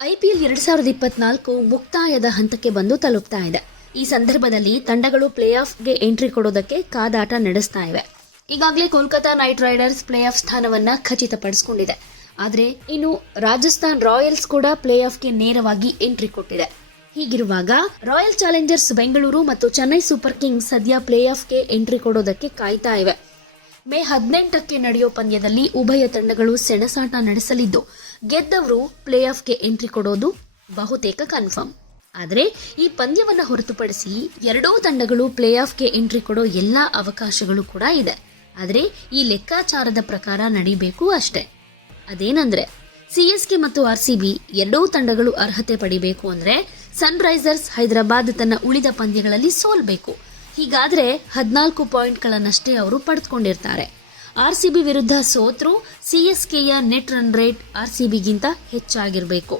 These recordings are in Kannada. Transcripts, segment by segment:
ಐಪಿಎಲ್ ಎರಡ್ ಸಾವಿರದ ಇಪ್ಪತ್ನಾಲ್ಕು ಮುಕ್ತಾಯದ ಹಂತಕ್ಕೆ ಬಂದು ತಲುಪ್ತಾ ಇದೆ. ಈ ಸಂದರ್ಭದಲ್ಲಿ ತಂಡಗಳು ಪ್ಲೇ ಆಫ್ಗೆ ಎಂಟ್ರಿ ಕೊಡೋದಕ್ಕೆ ಕಾದಾಟ ನಡೆಸ್ತಾ ಇವೆ. ಈಗಾಗಲೇ Kolkata Knight Riders play off ಸ್ಥಾನವನ್ನ ಖಚಿತಪಡಿಸಿಕೊಂಡಿದೆ. ಆದರೆ ಇನ್ನು ರಾಜಸ್ಥಾನ್ ರಾಯಲ್ಸ್ ಕೂಡ ಪ್ಲೇ ಆಫ್ಗೆ ನೇರವಾಗಿ ಎಂಟ್ರಿ ಕೊಟ್ಟಿದೆ. ಹೀಗಿರುವಾಗ ರಾಯಲ್ ಚಾಲೆಂಜರ್ಸ್ ಬೆಂಗಳೂರು ಮತ್ತು ಚೆನ್ನೈ ಸೂಪರ್ ಕಿಂಗ್ಸ್ ಸದ್ಯ ಪ್ಲೇ ಆಫ್ಗೆ ಎಂಟ್ರಿ ಕೊಡೋದಕ್ಕೆ ಕಾಯ್ತಾ ಇವೆ. ಮೇ ಹದಿನೆಂಟಕ್ಕೆ ನಡೆಯೋ ಪಂದ್ಯದಲ್ಲಿ ಉಭಯ ತಂಡಗಳು ಸೆಣಸಾಟ ನಡೆಸಲಿದ್ದು, ಗೆದ್ದವರು ಪ್ಲೇ ಆಫ್ಗೆ ಎಂಟ್ರಿ ಕೊಡೋದು ಬಹುತೇಕ ಕನ್ಫರ್ಮ್. ಆದರೆ ಈ ಪಂದ್ಯವನ್ನು ಹೊರತುಪಡಿಸಿ ಎರಡೂ ತಂಡಗಳು ಪ್ಲೇ ಆಫ್ಗೆ ಎಂಟ್ರಿ ಕೊಡೋ ಎಲ್ಲ ಅವಕಾಶಗಳು ಕೂಡ ಇದೆ. ಆದರೆ ಈ ಲೆಕ್ಕಾಚಾರದ ಪ್ರಕಾರ ನಡೀಬೇಕು ಅಷ್ಟೇ. ಅದೇನಂದ್ರೆ ಕೆ ಮತ್ತು ಆರ್ ಸಿ ಬಿ ಎರಡೂ ತಂಡಗಳು ಅರ್ಹತೆ ಪಡಿಬೇಕು ಅಂದ್ರೆ, ಸನ್ರೈಸರ್ಸ್ ಹೈದರಾಬಾದ್ ತನ್ನ ಉಳಿದ ಪಂದ್ಯಗಳಲ್ಲಿ ಸೋಲ್ಬೇಕು. ಹೀಗಾದ್ರೆ ಹದಿನಾಲ್ಕು ಪಾಯಿಂಟ್ಗಳನ್ನಷ್ಟೇ ಅವರು ಪಡೆದುಕೊಂಡಿರ್ತಾರೆ. ಬಿ ವಿರುದ್ಧ ಸೋತ್ರೂ C S ಕೆಯ net run rate R C ಬಿಗಿಂತ ಹೆಚ್ಚಾಗಿರಬೇಕು.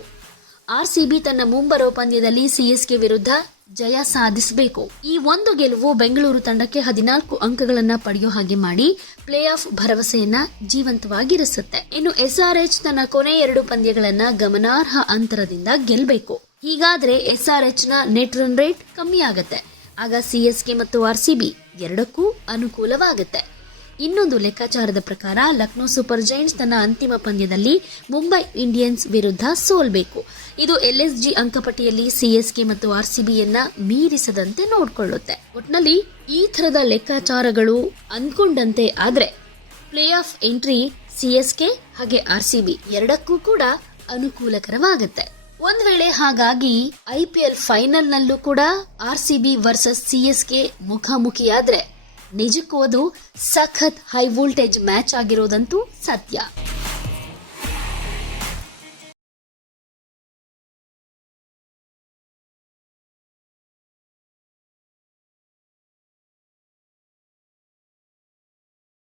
ಆರ್ ಸಿ ಬಿ ತನ್ನ ಮುಂಬರುವ ಪಂದ್ಯದಲ್ಲಿ ಸಿ ಎಸ್ ಕೆ ವಿರುದ್ಧ ಜಯ ಸಾಧಿಸಬೇಕು. ಈ ಒಂದು ಗೆಲುವು ಬೆಂಗಳೂರು ತಂಡಕ್ಕೆ ಹದಿನಾಲ್ಕು ಅಂಕಗಳನ್ನು ಪಡೆಯೋ ಹಾಗೆ ಮಾಡಿ ಪ್ಲೇ ಆಫ್ ಭರವಸೆಯನ್ನ ಜೀವಂತವಾಗಿರಿಸುತ್ತೆ. ಇನ್ನು ಎಸ್ ಆರ್ ಎಚ್ ತನ್ನ ಕೊನೆ ಎರಡು ಪಂದ್ಯಗಳನ್ನ ಗಮನಾರ್ಹ ಅಂತರದಿಂದ ಗೆಲ್ಲಬೇಕು ಹೀಗಾದ್ರೆ ಎಚ್ನ ನೆಟ್ ರನ್ ರೇಟ್ ಕಮ್ಮಿ ಆಗತ್ತೆ ಆಗ ಸಿ ಎಸ್ ಕೆ ಮತ್ತು ಆರ್ ಸಿ ಬಿ ಎರಡಕ್ಕೂ ಅನುಕೂಲವಾಗುತ್ತೆ. ಇನ್ನೊಂದು ಲೆಕ್ಕಾಚಾರದ ಪ್ರಕಾರ ಲಕ್ನೋ ಸೂಪರ್ ಜೈಂಟ್ಸ್ ತನ್ನ ಅಂತಿಮ ಪಂದ್ಯದಲ್ಲಿ ಮುಂಬೈ ಇಂಡಿಯನ್ಸ್ ವಿರುದ್ಧ ಸೋಲ್ಬೇಕು. ಇದು ಎಲ್ಎಸ್ಜಿ ಅಂಕಪಟ್ಟಿಯಲ್ಲಿ ಸಿಎಸ್ಕೆ ಮತ್ತು ಆರ್ಸಿಬಿಯನ್ನ ಮೀರಿಸದಂತೆ ನೋಡಿಕೊಳ್ಳುತ್ತೆ. ಒಟ್ನಲ್ಲಿ ಈ ಥರದ ಲೆಕ್ಕಾಚಾರಗಳು ಅಂದ್ಕೊಂಡಂತೆ ಆದರೆ ಪ್ಲೇ ಆಫ್ ಎಂಟ್ರಿ ಸಿಎಸ್ಕೆ ಹಾಗೆ ಆರ್ಸಿಬಿ ಎರಡಕ್ಕೂ ಕೂಡ ಅನುಕೂಲಕರವಾಗುತ್ತೆ. ಒಂದ್ ವೇಳೆ ಹಾಗಾಗಿ ಐಪಿಎಲ್ ಫೈನಲ್ ನಲ್ಲೂ ಕೂಡ R C B versus C S K ಮುಖಾಮುಖಿಯಾದ್ರೆ ನಿಜಕ್ಕೂ ಅದು ಸಖತ್ ಹೈ ವೋಲ್ಟೇಜ್ ಮ್ಯಾಚ್ ಆಗಿರೋದಂತೂ ಸತ್ಯ.